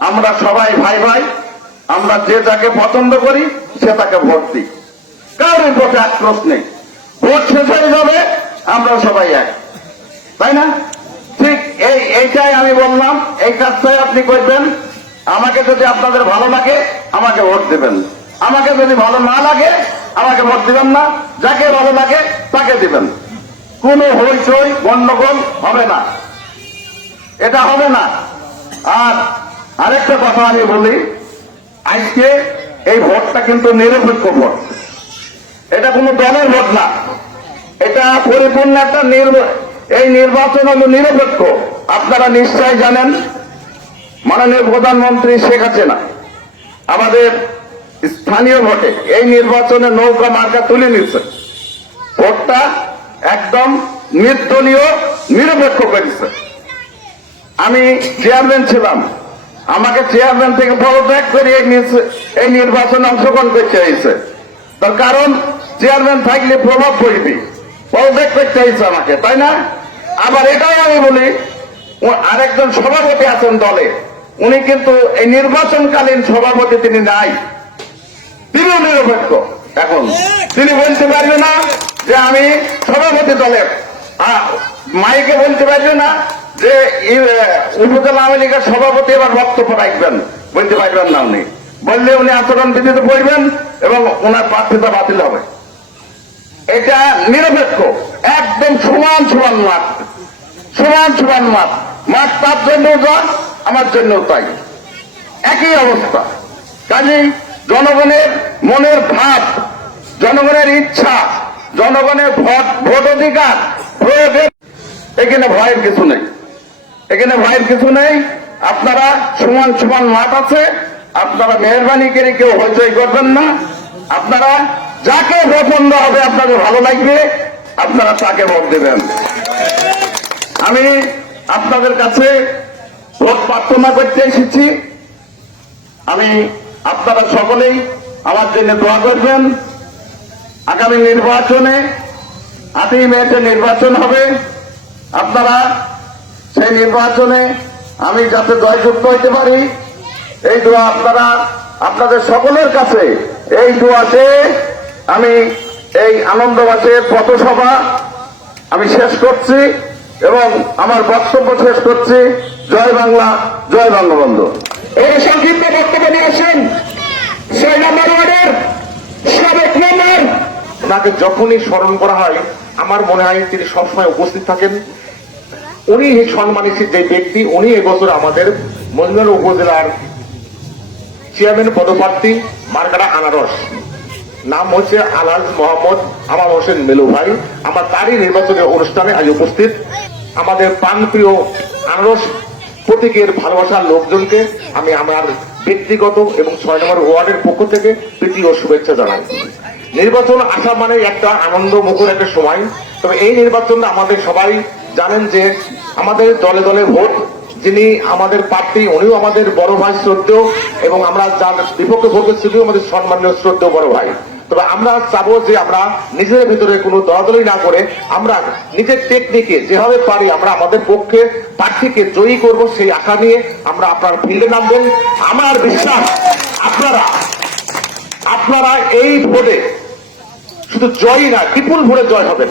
আমরা সবাই ভাই ভাই, আমরা যে যাকে পছন্দ করি, সে তাকে ভোট দিই। কারোর ভোটে আক্রোশ নেই। ভোট শেষ হয়ে যাবে, আমরা সবাই এক। তাই না? ঠিক এই, এইটাই আমি বললাম, এই কাজটাই আপনি করবেন। আমাকে যদি আপনাদের ভালো লাগে, আমাকে ভোট দেবেন। আমাকে যদি ভালো না লাগে, আমাকে ভোট দিবেন না। যাকে ভালো লাগে, তাকে দিবেন। কোনো হইচই, গন্ডগোল হবে না। এটা হবে না। আরেকটা কথা আমি বলি, আজকে এই ভোটটা কিন্তু নিরপেক্ষ ভোট। এটা কোনো দলের ভোট না। এটা পরিপূর্ণ একটা এই নির্বাচন হলো নিরপেক্ষ। আপনারা নিশ্চয় জানেন, মাননীয় প্রধানমন্ত্রী শেখ হাসিনা আমাদের স্থানীয় ভোটে এই নির্বাচনে নৌকা মার্কা তুলে নিচ্ছে ভোটটা একদম নির্দলীয়, নিরপেক্ষ করেছে। আমি চেয়ারম্যান ছিলাম আমাকে চেয়ারম্যান থেকে পদত্যাগ করে এই নির্বাচনে অংশগ্রহণ করতে হয়েছে। তার কারণ চেয়ারম্যান থাকলে প্রভাব পড়বে। পদত্যাগ করতে হয়েছে আমাকে, তাই না? আবার এটাও আমি বলি আরেকজন সভাপতি আছেন দলে। উনি কিন্তু এই নির্বাচনকালীন সভাপতি তিনি নাই। তিনি নিরপেক্ষ। এখন, তিনি বলতে পারবে না যে আমি সভাপতি দলের। মাইকে বলতে পারবে না যে উপজেলা আওয়ামী লীগের সভাপতি এবার বক্তব্য রাখবেন, বলতে পারবেন না উনি। বললে উনি আচরণ বিধিতে পড়বেন এবং ওনার প্রার্থিতা বাতিল হবে। এটা নিরপেক্ষ, একদম সমান সমান মাঠ সমান সমান মাঠ মাঠ তার জন্য যা, আমার জন্য তাই। একই অবস্থা। কাজেই জনগণের মনের ভাব, জনগণের ইচ্ছা, জনগণের ভোট ভোট অধিকার, প্রয়োগের এখানে ভয়ের কিছু নেই। এখানে ভয়ের কিছু নেই। আপনারা সমান সমান মাঠ আছে। আপনারা মেহরবানি করে কেউ হইচই করবেন না। আপনারা যাকে পছন্দ হবে আপনাদের ভালো লাগবে, আপনারা তাকে ভোট দেবেন। আমি আপনাদের কাছে ভোট প্রার্থনা করতে এসেছি। আমি আপনারা সকলেই আমার জন্য দোয়া করবেন। আগামী নির্বাচনে আটই মেতে নির্বাচন হবে। আপনারা সেই নির্বাচনে আমি যাতে জয়যুক্ত হইতে পারি এই দোয়া আপনারা আপনাদের সকলের কাছে এই দোয়াতে আমি এই আনন্দবাসের পথসভা আমি শেষ করছি এবং আমার বক্তব্য শেষ করছি। জয় বাংলা জয় বঙ্গবন্ধু। এই সংক্ষিপ্ত বক্তব্য নিয়ে আসেন ছয় নম্বর ওয়ার্ডের সাবেক মেম্বার তাকে যখনই স্মরণ করা হয় আমার মনে হয় তিনি সবসময় উপস্থিত থাকেন। উনি সম্মানিত যে ব্যক্তি, উনি এবছর আমাদের মজনুর উপজেলার চেয়ারম্যান পদপ্রার্থী মার্কাটা আনারস। নাম হচ্ছে আলাল মোহাম্মদ আমার হোসেন মেলু ভাই। আমার তারই নির্বাচনী অনুষ্ঠানে আজ উপস্থিত। আমাদের প্রাণপ্রিয় আনারস প্রতীকের ভালোবাসার লোকজনকে আমি আমার ব্যক্তিগত এবং ছয় নম্বর ওয়ার্ডের পক্ষ থেকে প্রীতি ও শুভেচ্ছা জানাই। নির্বাচন আসা মানে একটা আনন্দ মুখর একটা সময়। তবে এই নির্বাচনটা আমাদের সবাই জানেন যে আমাদের দলে দলে ভোট যিনি আমাদের প্রার্থী, উনিও আমাদের বড় ভাই শ্রদ্ধেয় এবং আমরা যার বিপক্ষে ভোট করছি আমাদের সম্মানীয় শ্রদ্ধেয় বড় ভাই। তবে আমরা চাবো যে আমরা নিজের ভিতরে কোনো দলাদলি না করে আমরা নিজের টেকনিকে যেভাবে পারি আমরা আমাদের পক্ষে প্রার্থীকে জয়ী করব সেই আশা নিয়ে আমরা আপনার ফিল্ডে নামবেন আমার বিশ্বাস, আপনারা আপনারা এই ভোটে শুধু জয়ই না, বিপুল ভোটে জয় হবেন।